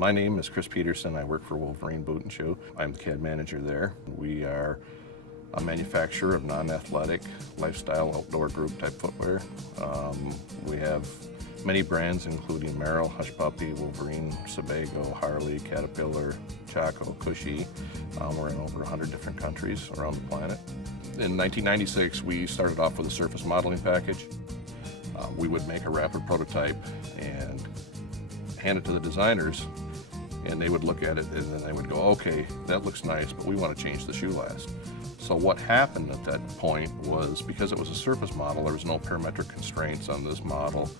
My name is Chris Peterson. I work for Wolverine Boot and Shoe. I'm the CAD manager there. We are a manufacturer of non-athletic, lifestyle, outdoor group type footwear. We have many brands including Merrell, Hush Puppy, Wolverine, Sebago, Harley, Caterpillar, Chaco, Cushy. We're in over 100 different countries around the planet. In 1996, we started off with a surface modeling package. We would make a rapid prototype and hand it to the designers, and they would look at it and then they would go, okay, that looks nice, but we want to change the shoe last. So what happened at that point was, because it was a surface model, there was no parametric constraints on this model,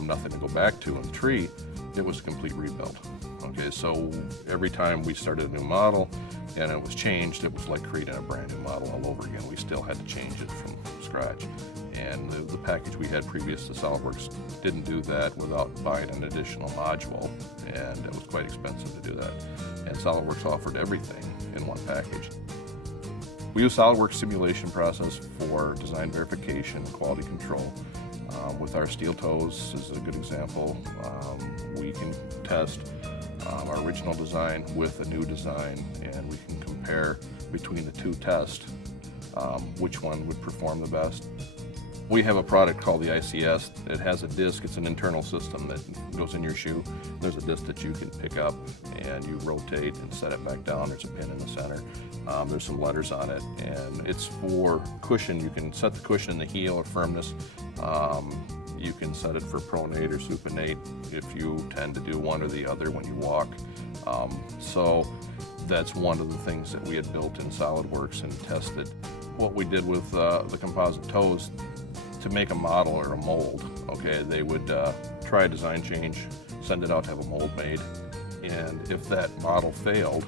nothing to go back to in the tree. It was a complete rebuild. Okay, so every time we started a new model and it was changed, it was like creating a brand new model all over again. We still had to change it from scratch. And the package we had previous to SolidWorks didn't do that without buying an additional module, and it was quite expensive to do that. And SolidWorks offered everything in one package. We use SolidWorks simulation process for design verification and quality control. With our steel toes is a good example. We can test our original design with a new design, and we can compare between the two tests which one would perform the best. We have a product called the ICS. It has a disc. It's an internal system that goes in your shoe. There's a disc that you can pick up and you rotate and set it back down. There's a pin in the center. There's some letters on it, and it's for cushion. You can set the cushion in the heel or firmness. You can set it for pronate or supinate if you tend to do one or the other when you walk. So that's one of the things that we had built in SolidWorks and tested. What we did with the composite toes, to make a model or a mold, okay, they would try a design change, send it out to have a mold made, and if that model failed,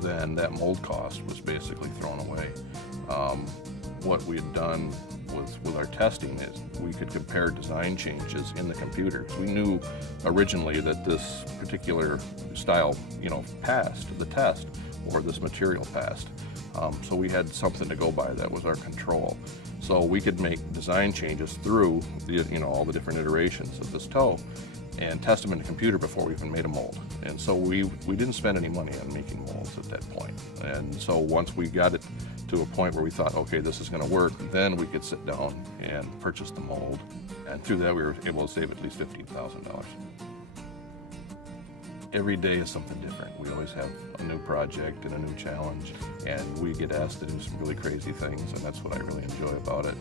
then that mold cost was basically thrown away. What we had done with our testing is we could compare design changes in the computer. We knew originally that this particular style, passed the test, or this material passed. So we had something to go by. That was our control. So we could make design changes through all the different iterations of this toe and test them in the computer before we even made a mold. And so we didn't spend any money on making molds at that point. And so once we got it to a point where we thought, okay, this is going to work, then we could sit down and purchase the mold. And through that, we were able to save at least $15,000. Every day is something different. We always have a new project and a new challenge, and we get asked to do some really crazy things, and that's what I really enjoy about it.